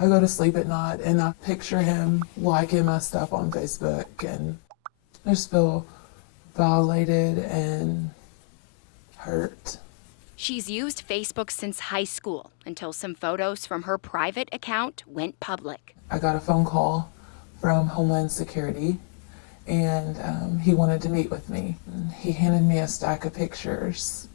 I go to sleep at night and I picture him liking my stuff on Facebook, and I just feel violated and hurt. She's used Facebook since high school until some photos from her private account went public. I got a phone call from Homeland Security, and he wanted to meet with me. He handed me a stack of pictures,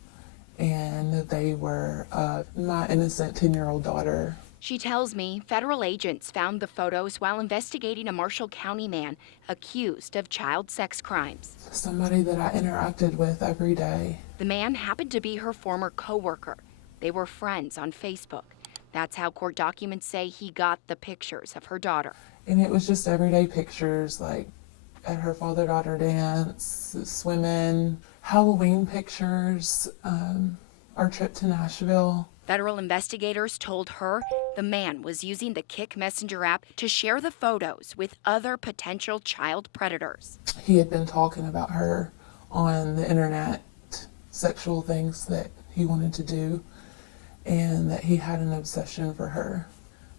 and they were of my innocent 10-year-old daughter. She tells me federal agents found the photos while investigating a Marshall County man accused of child sex crimes. Somebody that I interacted with every day. The man happened to be her former coworker. They were friends on Facebook. That's how court documents say he got the pictures of her daughter. And it was just everyday pictures, like at her father-daughter dance, swimming, Halloween pictures, our trip to Nashville. Federal investigators told her the man was using the Kik Messenger app to share the photos with other potential child predators. He had been talking about her on the internet, sexual things that he wanted to do, and that he had an obsession for her.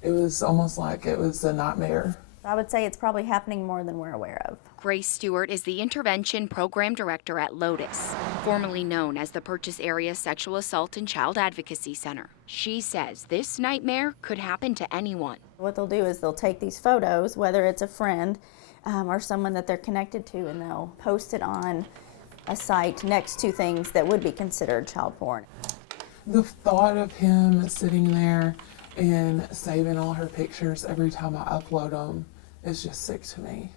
It was almost like it was a nightmare. I would say it's probably happening more than we're aware of. Grace Stewart is the Intervention Program Director at Lotus, formerly known as the Purchase Area Sexual Assault and Child Advocacy Center. She says this nightmare could happen to anyone. What they'll do is they'll take these photos, whether it's a friend or someone that they're connected to, and they'll post it on a site next to things that would be considered child porn. The thought of him sitting there and saving all her pictures every time I upload them is just sick to me.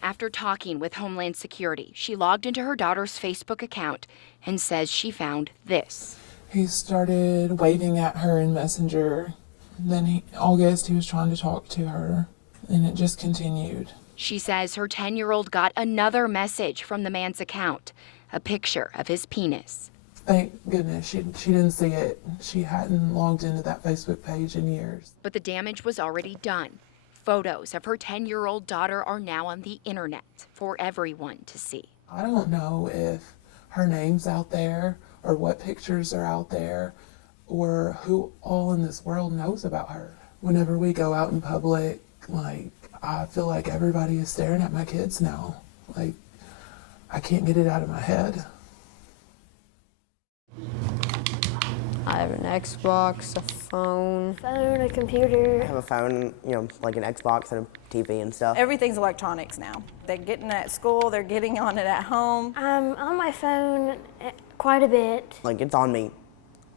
After talking with Homeland Security, she logged into her daughter's Facebook account and says she found this. He started waving at her in Messenger. Then August, he was trying to talk to her, and it just continued. She says her 10-year-old got another message from the man's account, a picture of his penis. Thank goodness she didn't see it. She hadn't logged into that Facebook page in years. But the damage was already done. Photos of her 10-year-old daughter are now on the internet for everyone to see. I don't know if her name's out there or what pictures are out there or who all in this world knows about her. Whenever we go out in public, I feel like everybody is staring at my kids now. I can't get it out of my head. I have an Xbox, a phone, a computer. I have a phone, like an Xbox and a TV and stuff. Everything's electronics now. They're getting it at school, they're getting on it at home. I'm on my phone quite a bit. It's on me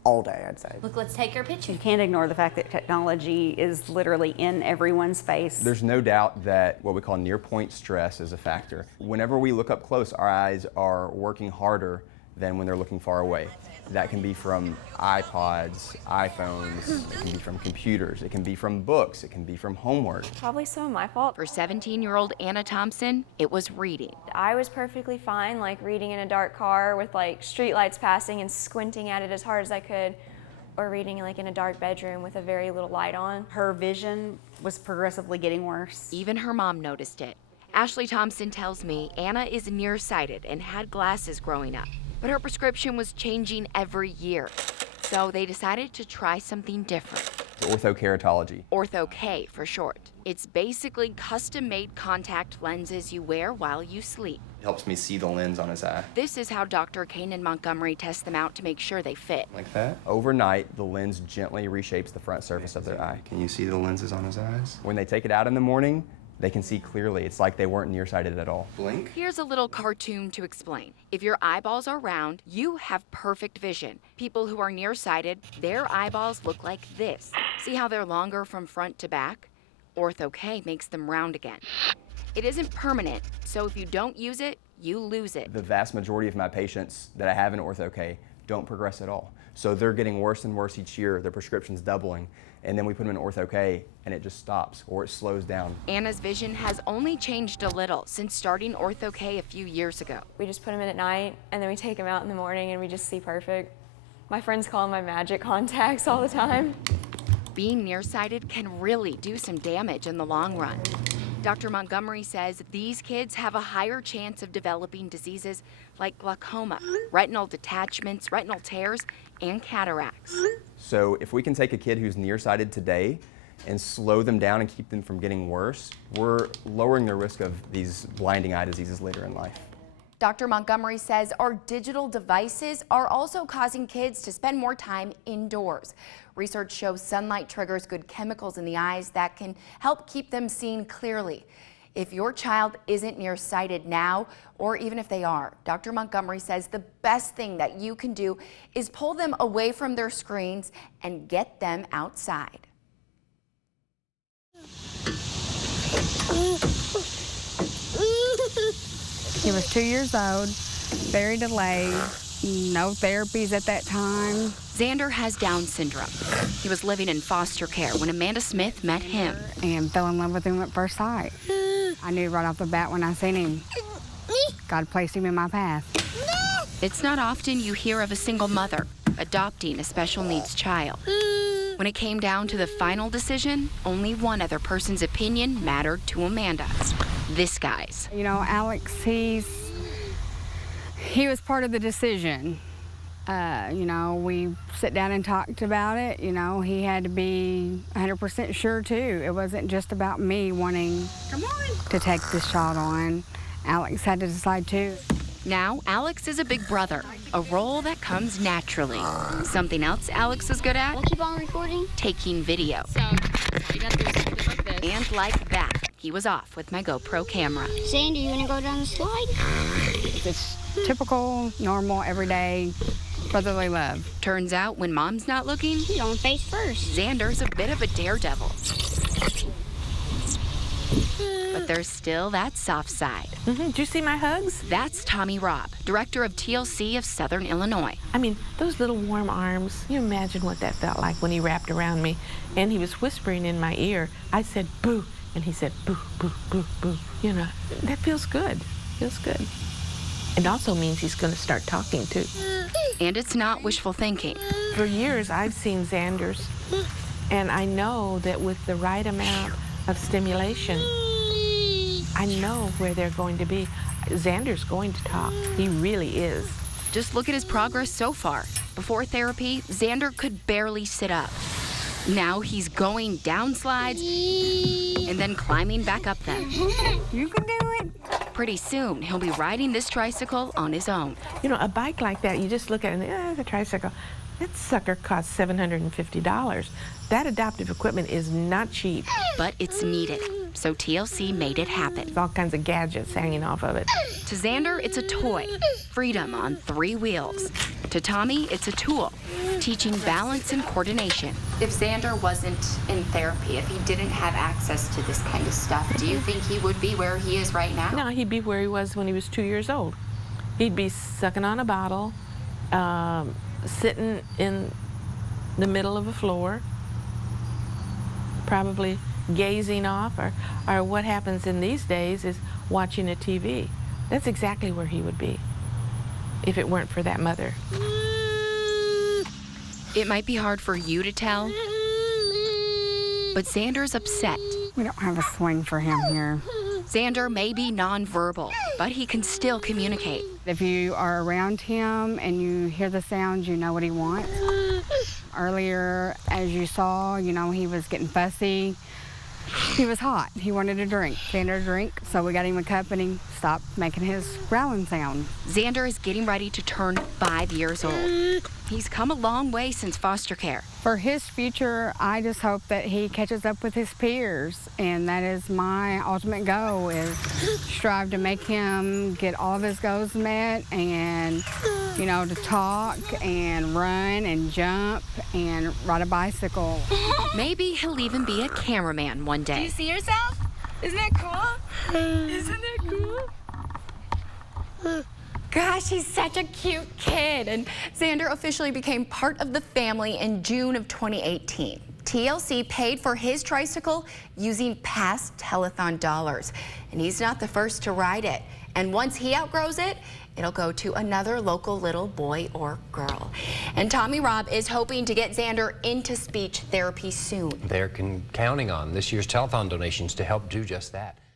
all day, I'd say. Look, let's take your picture. You can't ignore the fact that technology is literally in everyone's face. There's no doubt that what we call near point stress is a factor. Whenever we look up close, our eyes are working harder than when they're looking far away. That can be from iPods, iPhones, it can be from computers, it can be from books, it can be from homework. Probably some of my fault. For 17-year-old Anna Thompson, it was reading. I was perfectly fine, reading in a dark car with street lights passing and squinting at it as hard as I could, or reading in a dark bedroom with a very little light on. Her vision was progressively getting worse. Even her mom noticed it. Ashley Thompson tells me Anna is nearsighted and had glasses growing up, but her prescription was changing every year. So they decided to try something different. Orthokeratology. Ortho-K for short. It's basically custom-made contact lenses you wear while you sleep. It helps me see the lens on his eye. This is how Dr. Kanan Montgomery tests them out to make sure they fit. Like that. Overnight, the lens gently reshapes the front surface of their eye. Can you see the lenses on his eyes? When they take it out in the morning, they can see clearly. It's like they weren't nearsighted at all. Blink. Here's a little cartoon to explain. If your eyeballs are round, you have perfect vision. People who are nearsighted, their eyeballs look like this. See how they're longer from front to back? Ortho-K makes them round again. It isn't permanent, so if you don't use it, you lose it. The vast majority of my patients that I have in Ortho-K don't progress at all. So they're getting worse and worse each year. Their prescription's doubling. And then we put them in Ortho-K and it just stops or it slows down. Anna's vision has only changed a little since starting Ortho-K a few years ago. We just put them in at night, and then we take them out in the morning, and we just see perfect. My friends call them my magic contacts all the time. Being nearsighted can really do some damage in the long run. Dr. Montgomery says these kids have a higher chance of developing diseases like glaucoma, retinal detachments, retinal tears, and cataracts. So if we can take a kid who's nearsighted today and slow them down and keep them from getting worse, we're lowering their risk of these blinding eye diseases later in life. Dr. Montgomery says our digital devices are also causing kids to spend more time indoors. Research shows sunlight triggers good chemicals in the eyes that can help keep them seeing clearly. If your child isn't nearsighted now, or even if they are, Dr. Montgomery says the best thing that you can do is pull them away from their screens and get them outside. He was 2 years old, very delayed, no therapies at that time. Xander has Down syndrome. He was living in foster care when Amanda Smith met him. And fell in love with him at first sight. I knew right off the bat when I seen him, God placed him in my path. It's not often you hear of a single mother adopting a special needs child. When it came down to the final decision, only one other person's opinion mattered to Amanda. This guy's. You know, Alex, he was part of the decision. You know, we sit down and talked about it. You know, he had to be 100% sure too. It wasn't just about me wanting to take this child on. Alex had to decide too. Now, Alex is a big brother, a role that comes naturally. Something else Alex is good at? We'll keep on recording. Taking video. So, you got to do it like this. And like that, he was off with my GoPro camera. Sandy, you want to go down the slide? It's typical, normal, everyday brotherly love. Turns out when mom's not looking, You don't face first. Xander's a bit of a daredevil. But there's still that soft side. Did you see my hugs? That's Tommy Robb, director of TLC of Southern Illinois. I mean, those little warm arms, you imagine what that felt like when he wrapped around me. And he was whispering in my ear. I said, boo. And he said, boo, boo, boo, boo. You know, that feels good. Feels good. It also means he's going to start talking, too. And it's not wishful thinking. For years, I've seen Xanders. And I know that with the right amount of stimulation, I know where they're going to be. Xander's going to talk. He really is. Just look at his progress so far. Before therapy, Xander could barely sit up. Now he's going down slides and then climbing back up them. You can do it. Pretty soon, he'll be riding this tricycle on his own. You know, a bike like that, you just look at it and, it's a tricycle. That sucker costs $750. That adaptive equipment is not cheap. But it's needed, so TLC made it happen. There's all kinds of gadgets hanging off of it. To Xander, it's a toy, freedom on 3 wheels. To Tommy, it's a tool, teaching balance and coordination. If Xander wasn't in therapy, if he didn't have access to this kind of stuff, do you think he would be where he is right now? No, he'd be where he was when he was 2 years old. He'd be sucking on a bottle, sitting in the middle of a floor, probably gazing off, or what happens in these days is watching a TV. That's exactly where he would be if it weren't for that mother. It might be hard for you to tell, but Xander's upset. We don't have a swing for him here. Xander may be nonverbal, but he can still communicate. If you are around him and you hear the sounds, you know what he wants. Earlier, as you saw, you know, he was getting fussy. He was hot. He wanted a drink. Xander a drink, so we got him a cup and he stopped making his growling sound. Xander is getting ready to turn 5 years old. He's come a long way since foster care. For his future, I just hope that he catches up with his peers, and that is my ultimate goal, is strive to make him get all of his goals met, and, you know, to talk and run and jump and ride a bicycle. Maybe he'll even be a cameraman one day. Do you see yourself? Isn't that cool? Isn't that cool? Gosh, he's such a cute kid. And Xander officially became part of the family in June of 2018. TLC paid for his tricycle using past telethon dollars. And he's not the first to ride it. And once he outgrows it, it'll go to another local little boy or girl. And Tommy Robb is hoping to get Xander into speech therapy soon. They're counting on this year's telethon donations to help do just that.